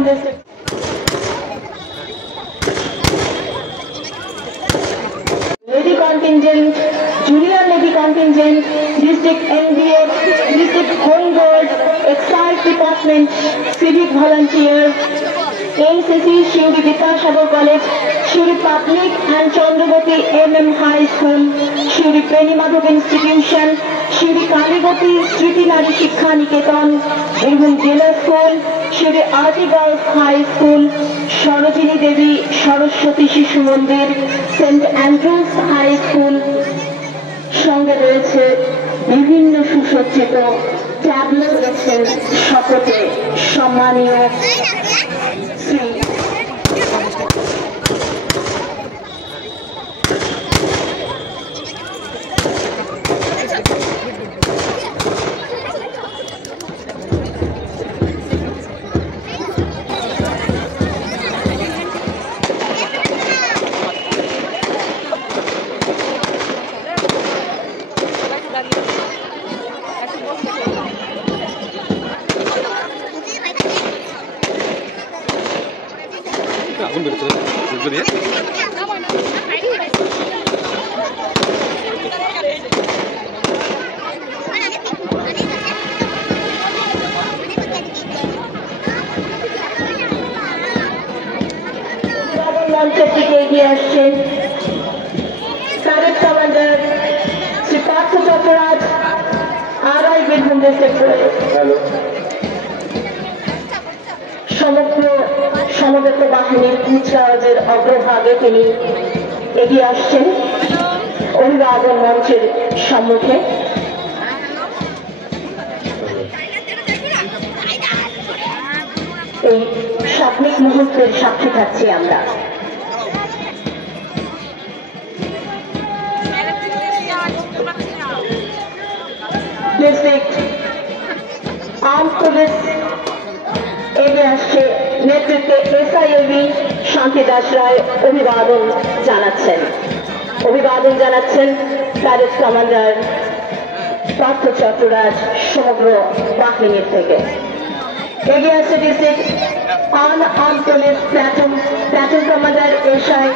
Bihundesh. Lady contingent, junior lady contingent, district NDA, district home guard, excise department, civic volunteer, ACC, Shuri Vidyasagar College, Shuri Public and Chandravati MM High School, Shuri Premi Madhov Institution, Shuri Kaligoti Sriti Nari Shikha Niketan, Birbhum Jela School, Shuri Arti Girls High School, Sarojini Devi Saraswati Shishu Mandir, St. Andrews High School, সঙ্গে রয়েছে বিভিন্ন সুসজ্জিত tableau রয়েছেন শপথে সম্মানীয় শ্রী মঞ্চের দিকে এগিয়ে আসছে cadet commander Shri Partha Chattaraj RI Birbhum সেক্টরে সমগ্র সমবেত বাহিনীর কুচকাওয়াজের অগ্রভাগে তিনি এগিয়ে আসছেন অভিবাদন মঞ্চের সম্মুখে। এই স্বপ্নিক মুহূর্তের সাক্ষী থাকছি আমরা। ডিস্ট্রিক্ট আর্মড পুলিশ এগিয়ে আসছে নেতৃত্বে এসআইএবি শান্তি দাস রায় অভিবাদন জানাচ্ছেন ক্যাডেট কমান্ডার পার্থ চট্টরাজ সমগ্র বাহিনীর থেকে। এগিয়ে আসছে district armed police platoon commander SI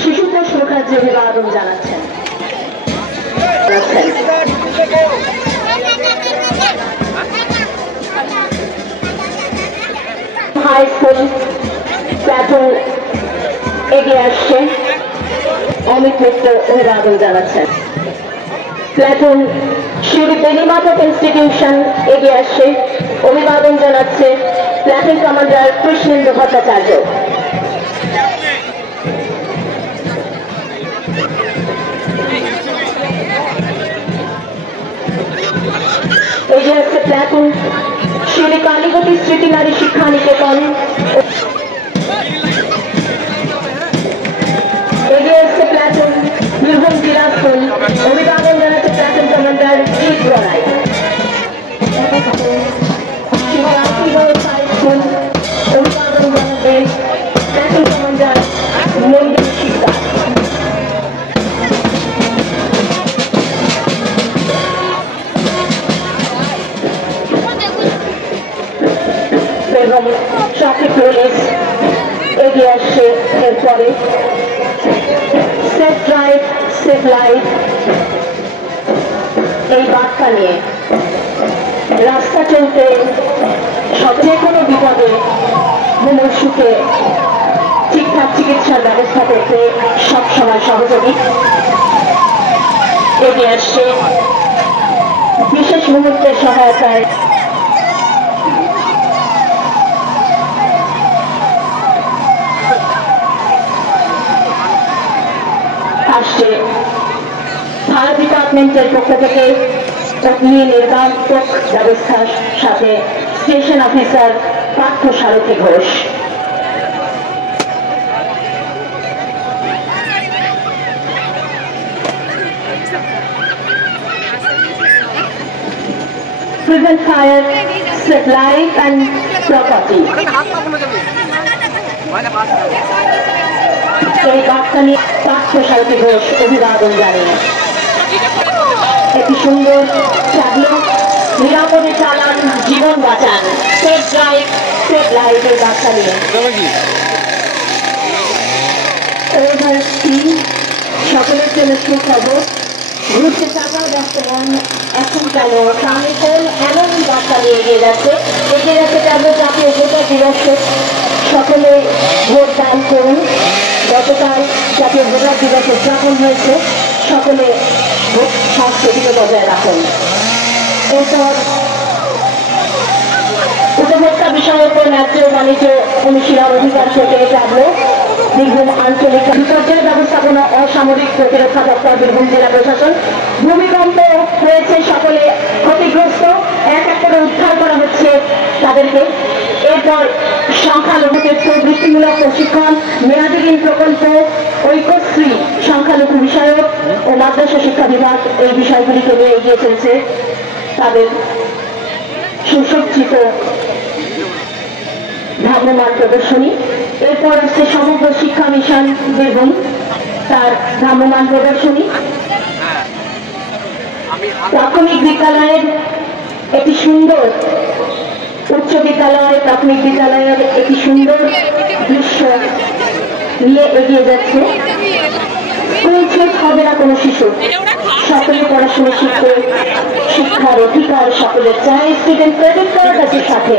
Shishutosh Mukherjee অভিবাদন জানাচ্ছেন। হাই স্কুল প্ল্যাটুন এগিয়ে আসছে অমিত মিত্র অভিবাদন জানাচ্ছেন। প্ল্যাটুন শিউরি বেনি মাধব ইনস্টিটিউশন এগিয়ে আসছে অভিবাদন জানাচ্ছে প্ল্যাটুন কমান্ডার কৃষ্ণেন্দু ভট্টাচার্য। এগিয়ে আসছে প্ল্যাটুন শিউরি কালীগতি স্মৃতি নারী শিক্ষা নিকেতন। এগিয়ে আসছে প্ল্যাটুন বীরভূম জেলা স্কুল অভিবাদন জানাচ্ছে প্ল্যাটুন কমান্ডার জিৎ রায়। স্কুল অভিবাদন জানাচ্ছে প্ল্যাটুন কমান্ডার মন্দির শিক্ষা। এবং ট্রাফিক পুলিশ এগিয়ে আসছে এরপরে সেফ ড্রাইভ সেফ লাইফ এই বার্তা নিয়ে রাস্তা চলতে যে কোনো বিপদে মুমূর্ষুকে ঠিকঠাক চিকিৎসার ব্যবস্থা করতে সবসময় সহযোগী। এগিয়ে আসছে বিশেষ মুহূর্তের সহায়তায় আসছে ফায়ার ডিপার্টমেন্টের পক্ষ থেকে অগ্নি নির্বাপক ব্যবস্থার সাথে station officer Partha Sarathi Ghosh. Prevent fire, save life and property. এই বার্তা নিয়ে পার্থ সারথী ঘোষ অভিবাদন জানিয়ে একটি সুন্দর ট্যাবলো নিরাপদে চালান, জীবন বাঁচান, সেফ ড্রাইভ সেফ লাইফের বার্তা নিয়ে সকলের জন্য সুখবর। ঘুরতে থাকাও ব্যস্ত নন, এখন কেন সামনে কোন এমন বার্তা নিয়ে এগিয়ে যাচ্ছে ট্যাবলো জাতীয় ভোটার দিবসে সকলে ভোট দান করুন। গতকাল জাতীয় ভোটার দিবস উদযাপন হয়েছে, সকলে ভোট সংস্কৃতিকে বজায় রাখুন। এরপর উপভোক্তা বিষয়ের উপর ন্যায্য বাণিজ্য অনুশীলন অধিকার থেকে ট্যাবলো বীরভূম আঞ্চলিক বিপর্যয় ব্যবস্থাপনা অসামরিক প্রতিরক্ষা দপ্তর বীরভূম জেলা প্রশাসন। ভূমিকম্প হয়েছে, সকলে ক্ষতিগ্রস্ত, এক এক করে উদ্ধার করা হচ্ছে তাদেরকে। এরপর সংখ্যালঘু ক্ষেত্র বৃত্তিমূলক প্রশিক্ষণ, মেয়াদীহীন প্রকল্প, ঐক্যশ্রী সংখ্যালঘু বিষয়ক ও মাদ্রাসা শিক্ষা বিভাগ এই বিষয়গুলিকে নিয়ে এগিয়ে চলছে তাদের সুসজ্জিত ভ্রাম্যমাণ প্রদর্শনী। এরপর আসছে সমগ্র শিক্ষা মিশন বীরভূম, তার ভ্রাম্যমাণ প্রদর্শনী। প্রাথমিক বিদ্যালয়ের একটি সুন্দর, উচ্চ বিদ্যালয় প্রাথমিক বিদ্যালয়ের একটি সুন্দর দৃশ্য নিয়ে এগিয়ে যাচ্ছে। স্কুল ছেদ হবে না কোনো শিশু, সকলে পড়াশোনা শিখতে, শিক্ষার অধিকার সকলের চাই। স্টুডেন্ট ক্রেডিট কার্ড আছে সাথে।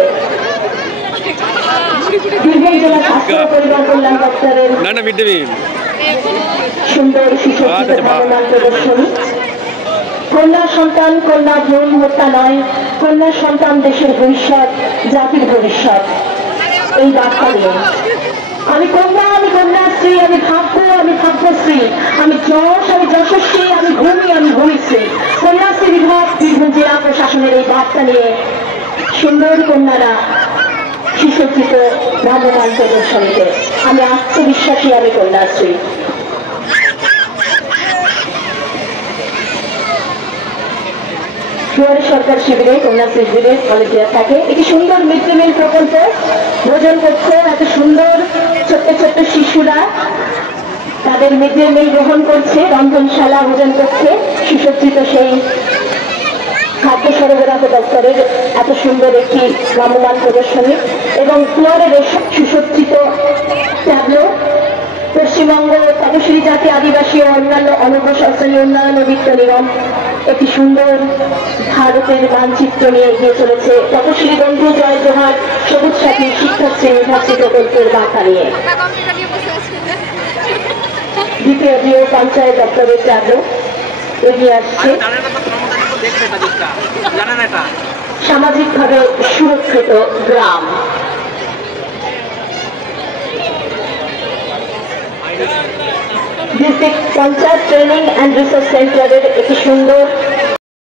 বীরভূম জেলা স্বাস্থ্য ও পরিবার কল্যাণ দপ্তরের সুন্দর সুসজ্জিত ভ্রাম্যমাণ প্রদর্শনী। কন্যা সন্তান, কন্যা ভ্রূণ হত্যা নয়, কন্যা সন্তান দেশের ভবিষ্যৎ, জাতির ভবিষ্যৎ, এই বার্তা নিয়ে আমি কন্যা, আমি কন্যাশ্রী, আমি ভাগ্যশ্রী, আমি যশ, আমি যশস্বী, আমি ভূমিশ্রী। কন্যাশ্রী বিভাগ বীরভূম জেলা প্রশাসনের এই বার্তা নিয়ে সুন্দর কন্যারা সুসজ্জিত ভ্রাম্যমাণ প্রদর্শনীতে। আমি আত্মবিশ্বাসী, আমি কন্যাশ্রী। দুয়ারে সরকার শিবিরে কন্যাশ্রী শিবিরে ভলেন্টিয়ার থাকে। একটি সুন্দর মিড ডে মিল প্রকল্প, ভোজন কক্ষ, এত সুন্দর ছোট্ট ছোট্ট শিশুরা তাদের মিড ডে মিল গ্রহণ করছে রন্ধনশালা ভোজন কক্ষে সুসজ্জিত সেই খাদ্য সরবরাহ দপ্তরের এত সুন্দর একটি ভ্রাম্যমাণ প্রদর্শনী এবং ফ্লোরের সুসজ্জিত ট্যাবলো। পশ্চিমবঙ্গ তপশিলি জাতি আদিবাসী ও অন্যান্য অনগ্রসরী উন্নয়ন বিত্ত নিগম একটি সুন্দর ভারতের মানচিত্র নিয়ে এগিয়ে চলেছে। তপশিলি বন্ধু জয় জোহার সবুজ সাথী শিক্ষাশ্রী মেধাশ্রী প্রকল্পের বার্তা নিয়ে দ্বিতীয় পঞ্চায়েত দপ্তরের ট্যাবলো এগিয়ে আসছে। সামাজিকভাবে সুরক্ষিত গ্রাম। District panchayat training and research সেন্টারের একটি সুন্দর